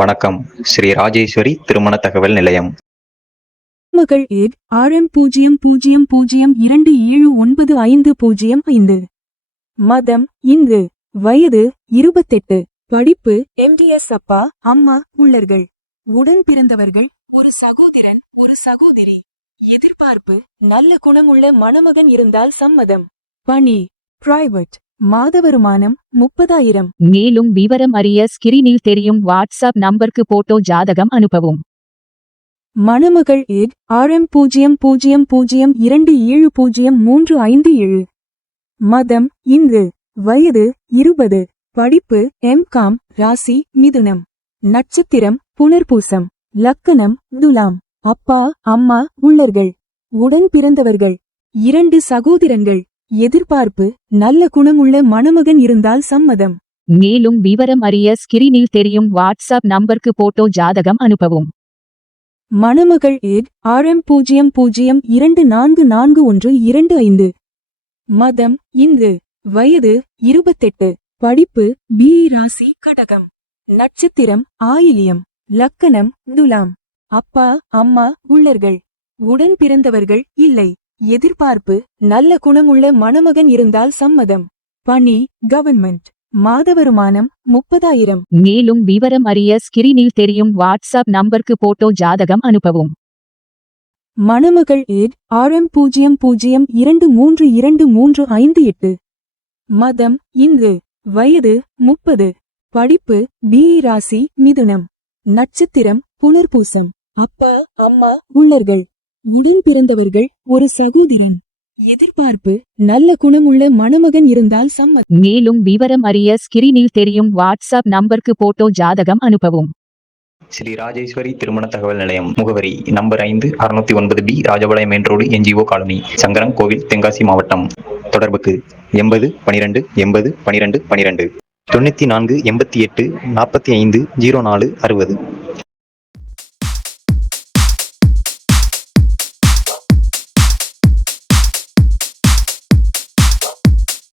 வணக்கம். ஸ்ரீ ராஜேஸ்வரி திருமண தகவல் நிலையம். மகள் ஏட் RM0027950. மதம் இந்து. வயது 28. படிப்பு MDS. அப்பா அம்மா உள்ளர்கள். உடன் பிறந்தவர்கள் ஒரு சகோதரன் ஒரு சகோதரி. எதிர்பார்ப்பு நல்ல குணமுள்ள மணமகன் இருந்தால் சம்மதம். பணி பிரைவேட். மாத வருமானம் 30,000. மேலும் விவரம் அறிய ஸ்கிரீனில் தெரியும் வாட்ஸ்அப் நம்பருக்கு போட்டோ ஜாதகம் அனுப்பவும். மணமகள் ஏட் RM002703557. மதம் இந்து. வயது 20. படிப்பு MCom. ராசி மிதுனம். நட்சத்திரம் புனர்பூசம். லக்கணம் துலாம். அப்பா அம்மா உள்ளர்கள். உடன் பிறந்தவர்கள் 2 சகோதரன்கள். எதிர்பார்ப்பு நல்ல குணமுள்ள மணமகன் இருந்தால் சம்மதம். மேலும் விவரம் அறிய ஸ்கிரீனில் தெரியும் வாட்ஸ்அப் நம்பருக்கு போட்டோ ஜாதகம் அனுப்பவும். மணமகள் ஏட் RM0244125. மதம் இந்து. வயது 28. படிப்பு BE. ராசி கடகம். நட்சத்திரம் ஆயிலியம். லக்கணம் துலாம். அப்பா அம்மா உள்ளர்கள். உடன் பிறந்தவர்கள் இல்லை. எதிர்பார்ப்பு நல்ல குணமுள்ள மணமகன் இருந்தால் சம்மதம். பணி கவர்மெண்ட். மாத வருமானம் 30,000. மேலும் விவரம் அறிய ஸ்கிரீனில் தெரியும் வாட்ஸ்அப் நம்பருக்கு போட்டோ ஜாதகம் அனுப்பவும். மணமகள் ஏட் RM0023235. மதம் இந்து. வயது 30. படிப்பு BE. ராசி மிதுனம். நட்சத்திரம் புனர்பூசம். அப்பா அம்மா உள்ளர்கள். உடன் பிறந்தவர்கள் ஒரு சகோதரன். எதிர்பார்ப்பு நல்ல குணமுள்ள மணமகன் இருந்தால் சம்மதம். மேலும் விவரம் அறிய ஸ்கிரீனில் தெரியும் வாட்ஸ்அப் நம்பருக்கு போட்டோ ஜாதகம் அனுப்பவும். ஸ்ரீ ராஜேஸ்வரி திருமண தகவல் நிலையம். முகவரி number 5 609B Rajapalayam main road NGO colony Sankaran கோவில் தென்காசி மாவட்டம். தொடர்புக்கு 80 12 80 12 12 94 88 45 04 60.